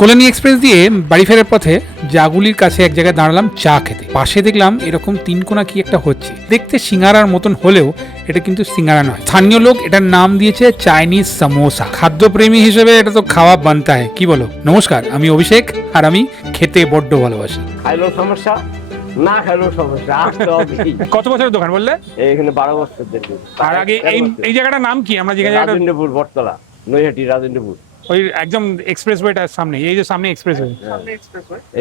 Kalyani express দিয়ে বাড়ি ফেরার পথে জাগুলির কাছে এক জায়গায় দাঁড়ালাম চা খেতে। পাশে দেখলাম এরকম তিনকোনা কি একটা হচ্ছে, দেখতে সিঙ্গারার মতন হলেও এটা কিন্তু সিঙ্গারা নয়। স্থানীয় লোক এটার নাম দিয়েছে চাইনিজ সামোসা। খাদ্যপ্রেমী হিসেবে এটা তো খাওয়া বানতা হয়, কি বলো? নমস্কার, আমি অভিষেক আর আমি খেতে বড্ড ভালোবাসি। খাইলেও সমস্যা, না খাইলেও সমস্যা, আসতে হবে। কত বছরের দোকান বললে? এখানে 12 বছর দেখি। আর আগে এই জায়গাটার নাম কি? আমরা যে জায়গাটা রাজেন্দ্রপুর বটতলা, নৈহাটি রাজেন্দ্রপুর। ওই একদম এক্সপ্রেস ওয়েটার সামনে, এই যে সামনে এক্সপ্রেস ওয়ে।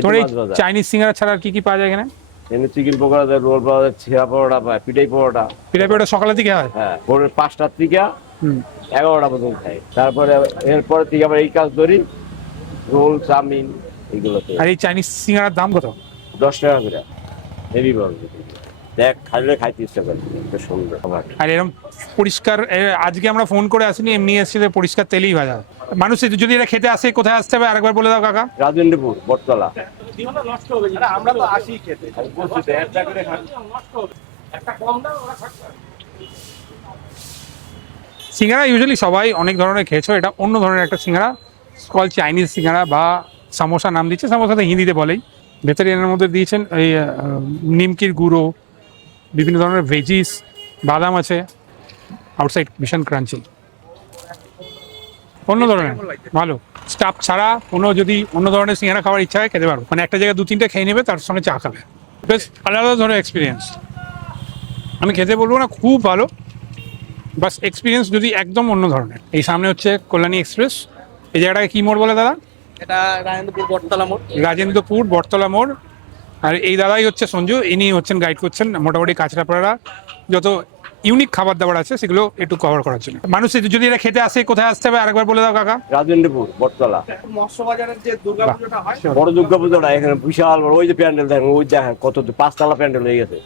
তোমার এই চাইনিজ সিঙ্গারা ছাড়া আর কি কি পাওয়া যায় এখানে? এখানে চিকেন পকোড়া দেয়, রোল পাওয়া যায়, ছিয়া পরোটা পায়, পিঠাই পরোটা। পিঠা পিঠা সকালের দিকে হয়? হ্যাঁ, ভোরের 5টার থেকে হুম। 11টা পর্যন্ত খাই। তারপরে এরপরে থেকে আবার এই কাজ ধরি, রোল চাউমিন এগুলোতে। আর এই চাইনিজ সিঙ্গারার দাম কত? 10 টাকা করে হেভি বল। দেখ, খাইলে খাইতে ইচ্ছা করে, এত সুন্দর খাবার। আর এরকম পরিষ্কার, আজকে আমরা ফোন করে আসিনি, এমনি এসেছি, পরিষ্কার তেলেই ভাজা। মানুষ যদি এটা খেতে আসে কোথায় আসতে হবে আরেকবার বলে দাও কাকা। রাজেন্দ্রপুর বটতলা। আমরা তো আসি খেতে। সিঙ্গারা ইউজুয়ালি সবাই অনেক ধরনের খেয়েছো, এটা অন্য ধরনের একটা সিঙ্গারা, কল চাইনিজ সিঙ্গারা বা সামোসা নাম দিচ্ছে। সামোসাতে হিন্দিতে বলেই। ভেতরে এর মধ্যে দিয়েছেন এই নিমকির গুঁড়ো, বিভিন্ন ধরনের ভেজিস, বাদাম আছে, আউটসাইড ভীষণ ক্রাঞ্চি, অন্য ধরনের ভালো। স্টাফ ছাড়া যদি অন্য ধরনের সিঙ্গারা খাওয়ার ইচ্ছা হয় খেতে পারবো, মানে একটা জায়গায় 2-3টে খেয়ে নেবে, তার সঙ্গে চা খাবে, বেশ আলাদা ধরনের এক্সপিরিয়েন্স। আমি খেতে বলবো না খুব ভালো, বাস এক্সপিরিয়েন্স যদি একদম অন্য ধরনের। এই সামনে হচ্ছে কল্যাণী এক্সপ্রেস। এই জায়গাটাকে কি মোড় বলে দাদা? এটা রাজেন্দ্রপুর বটতলা মোড়। রাজেন্দ্রপুর বটতলা মোড়। আর এই দাদাই হচ্ছে সঞ্জু, ইনি হচ্ছেন গাইড করছেন মোটামুটি কাঁচরাপাড়া যত ইউনিক খাবার দাবার আছে সেগুলো একটু কভার করার জন্য। মানুষ যদি এটা খেতে আসে কোথায় আসতে হবে আরেকবার বলে দাও কাকা। রাজেন্দ্রপুর বটতলা। মৎস্য বাজারের যে দুর্গাপূজাটা হয়, বড় দুর্গা পুজোটা এখানে বিশাল বড়। ওই যে প্যান্ডেল দেখেন, ওই দেখেন কত 5 তলা প্যান্ডেল হয়ে গেছে।